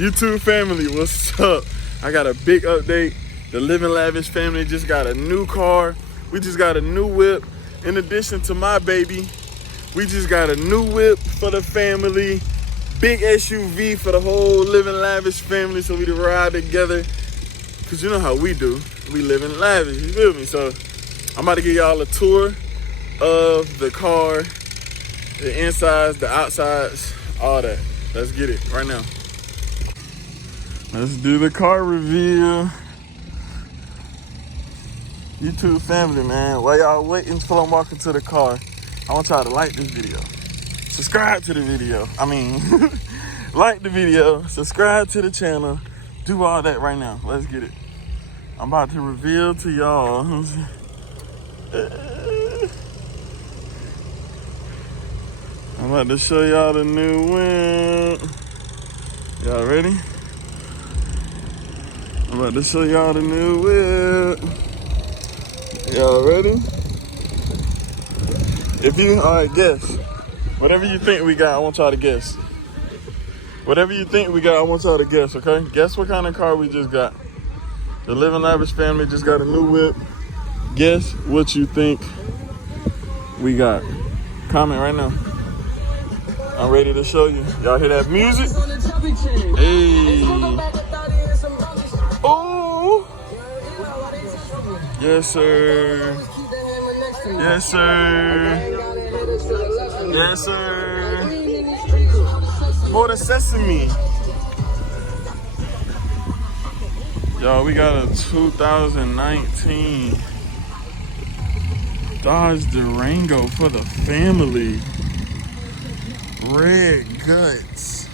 YouTube family, what's up? I got a big update. The Living Lavish family just got a new car. We just got a new whip. In addition to my baby, we just got a new whip for the family. Big SUV for the whole Living Lavish family so we can ride together. Cause you know how we do. We live in lavish, you feel me? So I'm about to give y'all a tour of the car, the insides, the outsides, all that. Let's get it right now. Let's do the car reveal. YouTube family, man, while y'all waiting till I'm walking to the car, I want y'all to like this video. Subscribe to the video. Like the video, subscribe to the channel, do all that right now. Let's get it. I'm about to reveal to y'all. I'm about to show y'all the new whip. Y'all ready? I'm about to show y'all the new whip. Y'all ready? Alright, guess. Whatever you think we got, I want y'all to guess. Whatever you think we got, I want y'all to guess, okay? Guess what kind of car we just got. The Living Lavish family just got a new whip. Guess what you think we got. Comment right now. I'm ready to show you. Y'all hear that music? Hey. Oh. Yes, sir. Yes, sir. Yes, sir. More the sesame. Y'all, we got a 2019 Dodge Durango for the family. Red guts.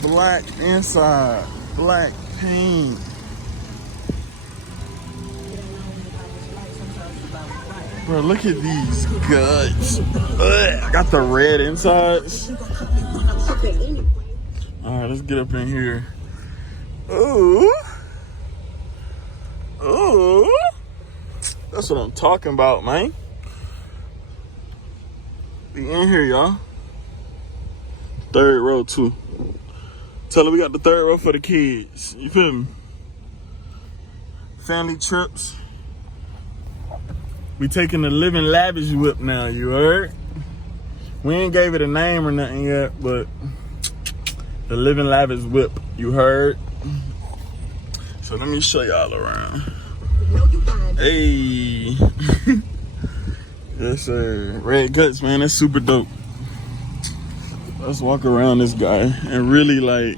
Black inside. Black paint. Bro, look at these guts. Ugh, I got the red insides. Alright, let's get up in here. Ooh. Ooh. That's what I'm talking about, man. We in here, y'all. Third row, too. Tell her we got the third row for the kids. You feel me? Family trips. We taking the Living Lavish whip now, you heard? We ain't gave it a name or nothing yet, but the Living Lavish whip, you heard? So let me show y'all around. Hey. Yes, sir. Red guts, man, that's super dope. Let's walk around this guy and really really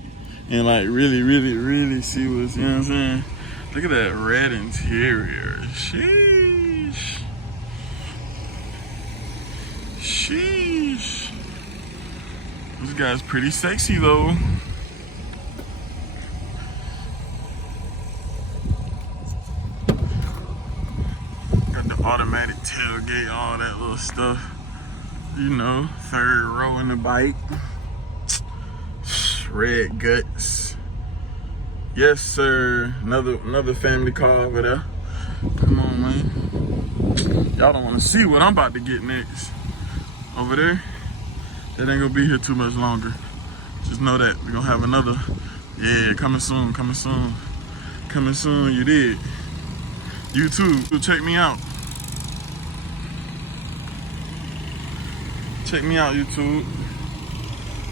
see what's, you know what I'm saying? Look at that red interior. Sheesh. Sheesh. This guy's pretty sexy though. Got the automatic tailgate, all that little stuff. You know, third row in the bike. Red guts. Yes, sir. Another family car over there. Come on, man. Y'all don't want to see what I'm about to get next. Over there. That ain't gonna be here too much longer. Just know that we're gonna have another. Yeah, coming soon, coming soon. Coming soon, you did. You too, check me out. Check me out, YouTube.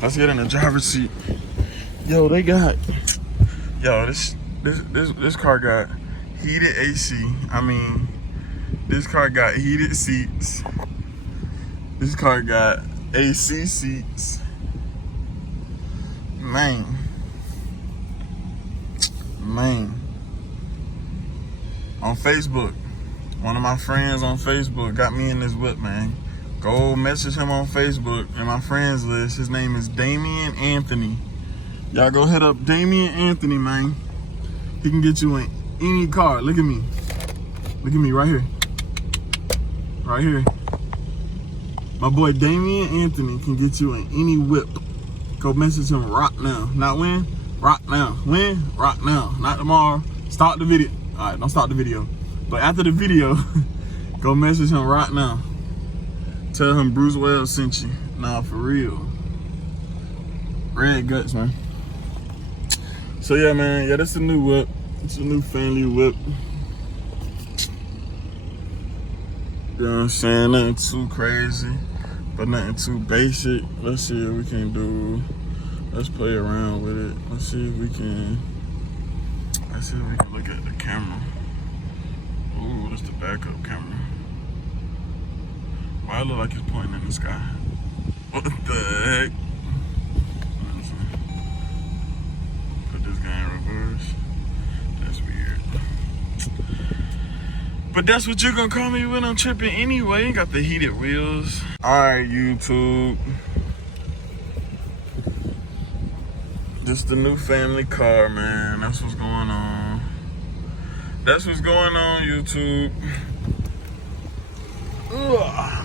Let's get in the driver's seat. Yo, they got, yo, this car got heated AC. This car got heated seats. This car got AC seats. Man. On Facebook, one of my friends on Facebook got me in this whip, man. Go message him on Facebook in my friends list. His name is Damian Anthony. Y'all go hit up Damian Anthony, man. He can get you in any car. Look at me. Look at me right here. Right here. My boy Damian Anthony can get you in any whip. Go message him right now. Not when? Right now. When? Right now. Not tomorrow. Start the video. Alright, don't start the video. But after the video, go message him right now. Tell him Bruce Wells sent you. Nah, for real. Red guts, man. So yeah, man, yeah, that's a new whip. It's a new family whip. You know what I'm saying? Nothing too crazy, but nothing too basic. Let's see what we can do. Let's play around with it. Let's see if we can look at the camera. Ooh, that's the backup camera. Why it look like it's pointing in the sky? What the heck? Put this guy in reverse. That's weird. But that's what you're gonna call me when I'm tripping anyway. Got the heated wheels. Alright, YouTube. This the new family car, man. That's what's going on. That's what's going on, YouTube. Ugh.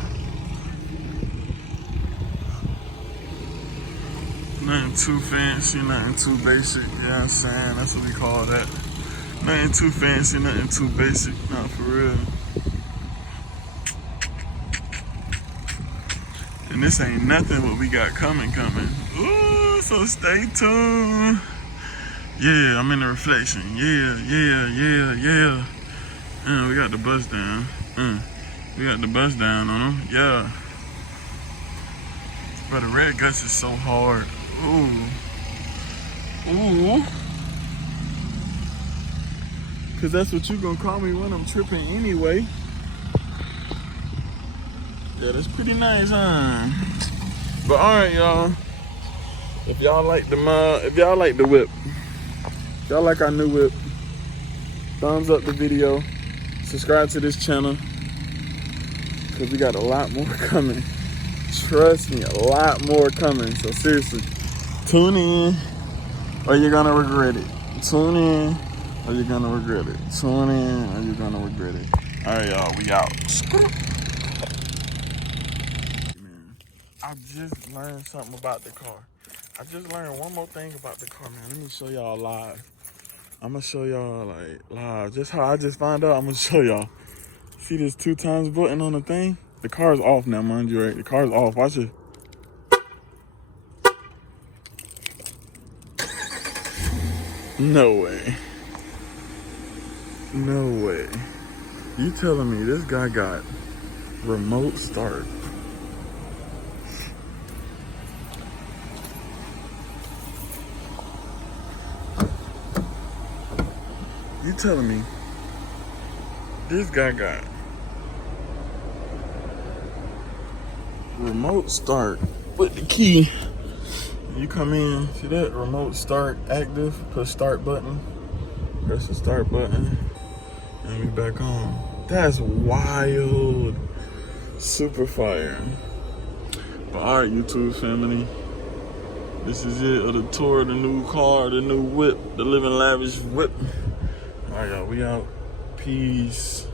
Nothing too fancy, nothing too basic. You know what I'm saying? That's what we call that. Nothing too fancy, nothing too basic. Not for real. And this ain't nothing what we got coming. Ooh, so stay tuned. Yeah, I'm in the reflection. Yeah. We got the bus down. We got the bus down on them. Yeah. But the red guts is so hard. Ooh. Cause that's what you gonna call me when I'm tripping anyway. Yeah, that's pretty nice, huh? But alright, y'all. If y'all like the whip, if y'all like our new whip, thumbs up the video, subscribe to this channel, cause we got a lot more coming. Trust me, a lot more coming. So seriously, tune in or you're gonna regret it. Tune in or you're gonna regret it. Tune in or you're gonna regret it. Alright, y'all, we out. Man, I just learned something about the car. I just learned one more thing about the car, man. Let me show y'all live. I'm gonna show y'all like live. Just how I just found out, I'm gonna show y'all. See this 2 times button on the thing? The car is off now, mind you, right? The car is off. Watch it. No way. No way. You telling me this guy got remote start? You telling me this guy got remote start with the key? You come in, see that remote start active, push start button, press the start button, and we back on. That's wild. Super fire. But alright, YouTube family, this is it of the tour of the new car, the new whip, the Living Lavish whip. Alright, y'all, we out. Peace.